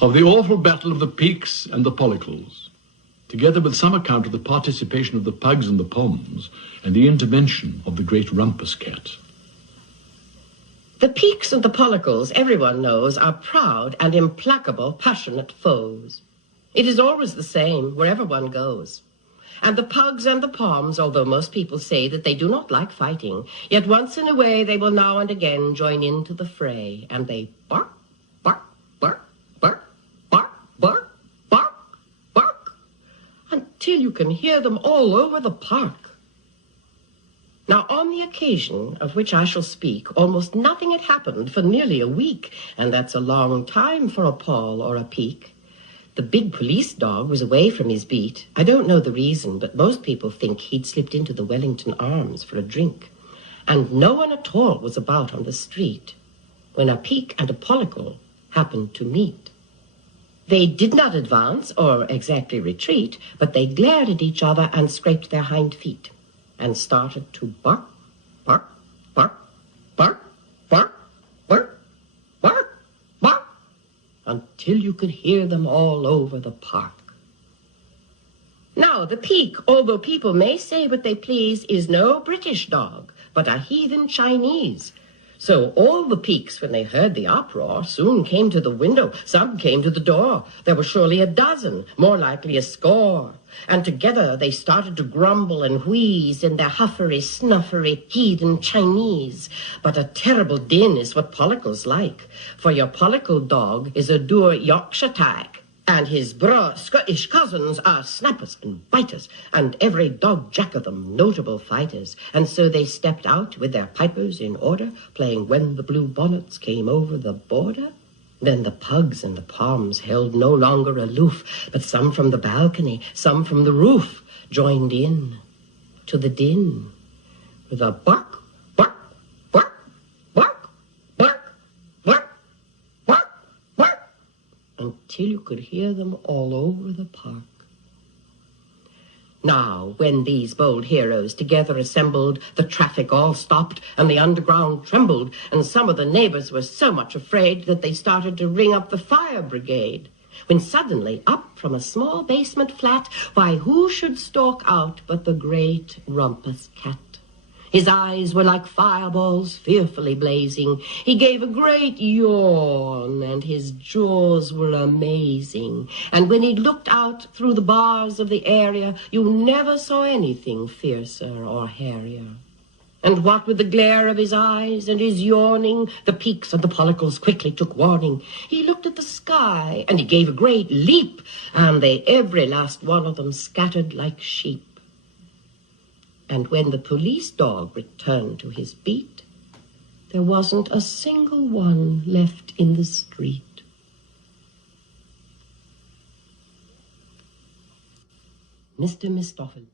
of the awful battle of the Pekes and the Pollicles, together with some account of the participation of the pugs and the Poms and the intervention of the great rumpus cat. The Pekes and the Pollicles, everyone knows, are proud and implacable, passionate foes. It is always the same, wherever one goes. And the pugs and the Poms, although most people say that they do not like fighting, yet once in a way they will now and again join into the fray, and they bark, bark, bark, bark, bark, bark, bark, bark, until you can hear them all over the park. Now, on the occasion of which I shall speak, almost nothing had happened for nearly a week, and that's a long time for a Paul or a Peke. The big police dog was away from his beat. I don't know the reason, but most people think he'd slipped into the Wellington Arms for a drink. And no one at all was about on the street when a Peke and a Pollicle happened to meet. They did not advance or exactly retreat, but they glared at each other and scraped their hind feet and started to bark, bark, bark, bark, bark, bark, bark, bark, until you could hear them all over the park. Now, the Peke, although people may say what they please, is no British dog, but a heathen Chinese. So all the Pekes, when they heard the uproar, soon came to the window. Some came to the door. There were surely a dozen, more likely a score. And together they started to grumble and wheeze in their huffery, snuffery, heathen Chinese. But a terrible din is what Pollicles like, for your Pollicle dog is a dour Yorkshire tag, and his broad Scottish cousins are snappers and biters, and every dog jack of them notable fighters. And so they stepped out with their pipers in order, playing When the Blue Bonnets Came Over the Border. Then the pugs and the Poms held no longer aloof, but some from the balcony, some from the roof, joined in to the din with a bark, bark, bark, bark, bark, bark, bark, bark, until you could hear them all over the park. Now, when these bold heroes together assembled, the traffic all stopped and the underground trembled, and some of the neighbors were so much afraid that they started to ring up the fire brigade. When suddenly, up from a small basement flat, why, who should stalk out but the great rumpus cat? His eyes were like fireballs, fearfully blazing. He gave a great yawn, and his jaws were amazing. And when he looked out through the bars of the area, you never saw anything fiercer or hairier. And what with the glare of his eyes and his yawning, the Pekes and the Pollicles quickly took warning. He looked at the sky, and he gave a great leap, and they, every last one of them, scattered like sheep. And when the police dog returned to his beat, there wasn't a single one left in the street. Mr. Mistoffel.